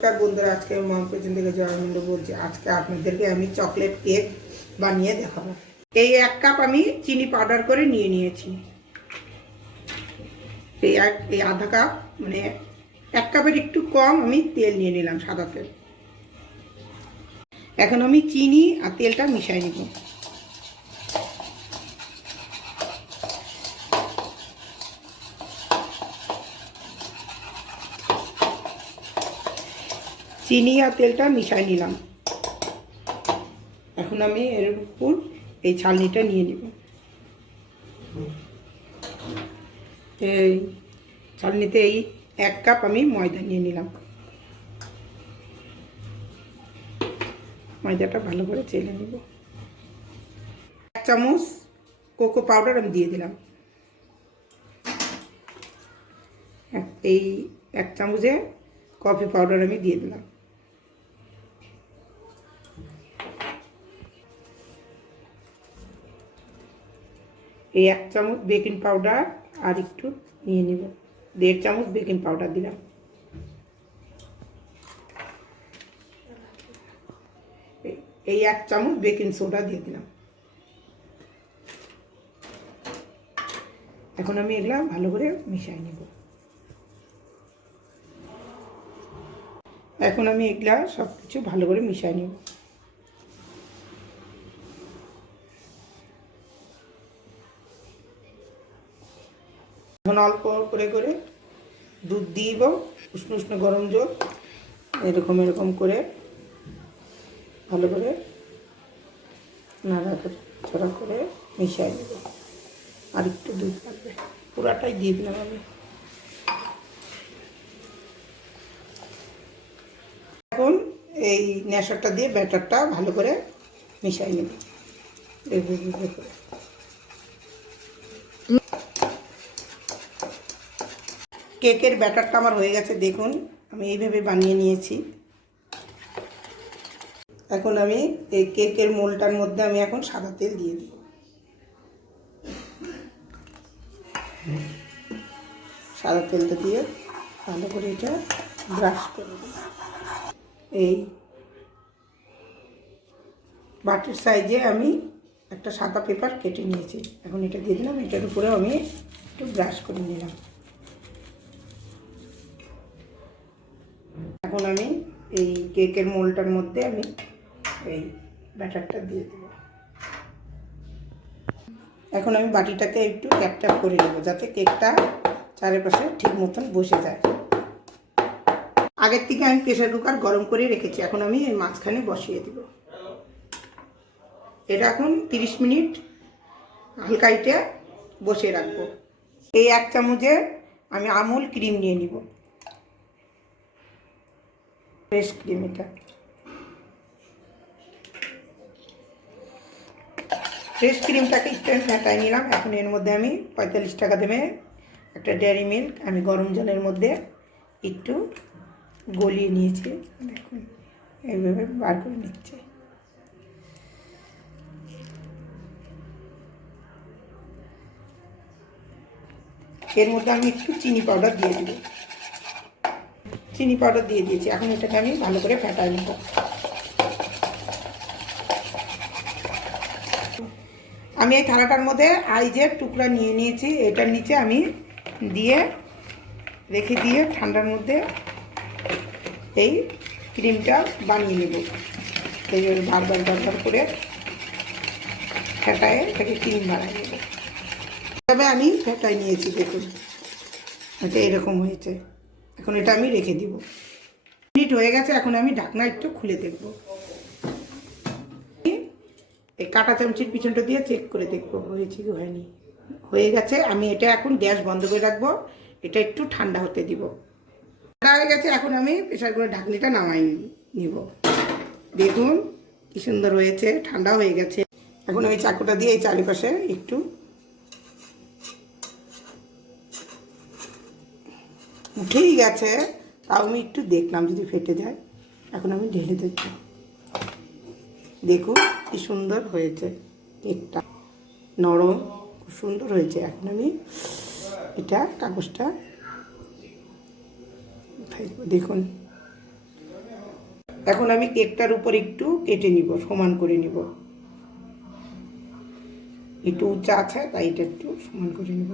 বন্ধুরা, আজকে মম কিচেন থেকে জয়ানন্দ বলছি। আজকে আপনাদেরকে আমি চকলেট কেক বানিয়ে দেখাবো। এই 1 কাপ আমি চিনি পাউডার করে নিয়ে নিয়েছি। এই আধা কাপ মানে 1 কাপের একটু কম আমি তেল নিয়ে নিলাম, সাদা তেল। এখন আমি চিনি আর তেলটা মিশিয়ে নিব। চিনি আর তেলটা মিশিয়ে নিলাম। এখন আমি এর উপর এই ছালনিটা নিয়ে নিব। এই ছালনিতে এই 1 কাপ আমি ময়দা নিয়ে নিলাম। ময়দাটা ভালো করে চেলে নিব। 1 চামচ কোকো পাউডার আমি দিয়ে দিলাম। এই 1 চামচে কফি পাউডার আমি দিয়ে দিলাম। এই 1 চামচ বেকিং পাউডার আর একটু নিয়ে নিব। 1.5 চামচ বেকিং পাউডার দিলাম। এই 1 চামচ বেকিং সোডা দিয়ে দিলাম। এখন আমি এগুলা ভালো করে মিশিয়ে নিব। এখন আমি এগুলা সব কিছু ভালো করে মিশিয়ে নিব। এখন অল্প করে করে দুধ দিব, উষ্ণ উষ্ণ গরম জল। এরকম করে ভালো করে নাড়াচাড়া করে মিশিয়ে নেব। আর একটু দুধ লাগবে, পুরাটাই দিয়ে দিলাম আমি। এখন এই নেশাটা দিয়ে ব্যাটারটা ভালো করে মিশিয়ে নেব। কেকের ব্যাটারটা আমার হয়ে গেছে, দেখুন আমি এইভাবে বানিয়ে নিয়েছি। এখন আমি এই কেকের মোলটার মধ্যে আমি এখন সাদা তেল দিয়ে দিব। সাদা তেলটা দিয়ে ভালো করে এটা ব্রাশ করে দিই। এই বাটির সাইজে আমি একটা সাদা পেপার কেটে নিয়েছি। এখন এটা দিয়ে দিলাম। এটার উপরেও আমি একটু ব্রাশ করে নিলাম। এখন আমি এই কেকের মোলটার মধ্যে আমি এই ব্যাটারটা দিয়ে দেব। এখন আমি বাটিটাকে একটু ট্যাপ করে নেব, যাতে কেকটা চারিপাশে ঠিক মতন বসে যায়। আগের থেকে আমি প্রেসার কুকার গরম করে রেখেছি। এখন আমি এই মাঝখানে বসিয়ে দেব। এটা এখন 30 মিনিট হালকা হিটে বসিয়ে রাখবো। এই 1 চামচে আমি আমুল ক্রিম নিয়ে নিব, ফ্রেশ ক্রিম। এটা ফ্রেশ ক্রিমটাকে একটু আমি ফেটাই নিলাম। এখন এর মধ্যে আমি 45 টাকা দেবে একটা ডেয়ারি মিল্ক আমি গরম জলের মধ্যে একটু গলিয়ে নিয়েছি। দেখুন এইভাবে বার করে নিচ্ছে। এর মধ্যে আমি একটু চিনি পাউডার দিয়ে দিব। চিনি পাউডার দিয়ে দিয়েছি। এখন এটাকে আমি ভালো করে ফেটাই নেব। আমি এই থালাটার মধ্যে আইজের টুকরা নিয়ে নিয়েছি। এটার নিচে আমি দিয়ে রেখে দিয়ে ঠান্ডার মধ্যে এই ক্রিমটা বানিয়ে নেব। এইভাবে বারবার করে ফেটায় এটাকে ক্রিম বানিয়ে নেব। তবে আমি ফেটাই নিয়েছি, দেখুন এটা এরকম হয়েছে। এখন এটা আমি রেখে দিব। মিনিট হয়ে গেছে। এখন আমি ঢাকনা একটু খুলে দেখব। এই কাঁটা চামচির পিছনটা দিয়ে চেক করে দেখব হয়েছে কি হয়নি। হয়ে গেছে। আমি এটা এখন গ্যাস বন্ধ করে রাখবো। এটা একটু ঠান্ডা হতে দিব। ঠান্ডা হয়ে গেছে। এখন আমি প্রেসার করে ঢাকনিটা নামাই নিব। দেখুন কি সুন্দর হয়েছে, ঠান্ডা হয়ে গেছে। এখন আমি চাকুটা দিয়ে এই চারিপাশে একটু উঠেই গেছে, তাও আমি একটু দেখলাম যদি ফেটে যায়। এখন আমি ঢেলে দেখব। দেখুন কি সুন্দর হয়েছে, কেকটা নরম, খুব সুন্দর হয়েছে। এখন আমি এটা কাগজটা দেখুন এখন আমি কেকটার উপর একটু কেটে নিব, সমান করে নিব। একটু উঁচা আছে তাই এটা একটু সমান করে নিব।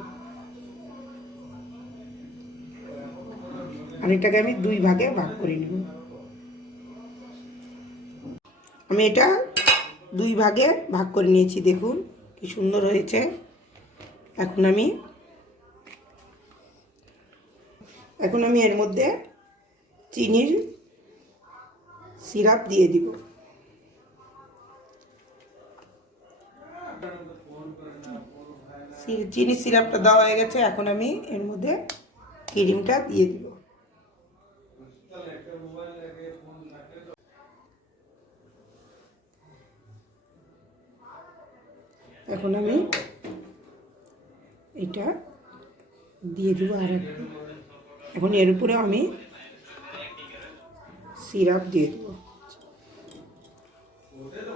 আর এটাকে আমি 2 ভাগে ভাগ করে নিব। আমি এটা 2 ভাগে ভাগ করে নিয়েছি, দেখুন কি সুন্দর হয়েছে। এখন আমি এর মধ্যে চিনির সিরাপ দিয়ে দিব। চিনি সিরাপটা দেওয়া হয়ে গেছে, এখন আমি এর মধ্যে ক্রিমটা দিয়ে দিব। এখন আমি এটা দিয়ে দিব আর এখন এর উপরে আমি সিরাপ দিয়ে দেব,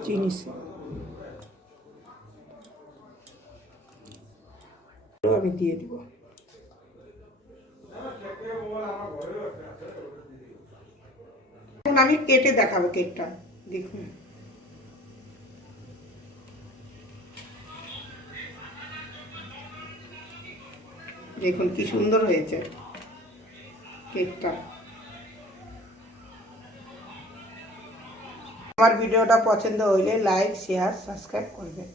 চিনি সিরাপ আমি দিয়ে দিব। এখন আমি কেটে দেখাবো কেকটা, দেখুন। দেখুন কি সুন্দর হয়েছে কেকটা। আমার ভিডিওটা পছন্দ হইলে লাইক, শেয়ার, সাবস্ক্রাইব করবেন।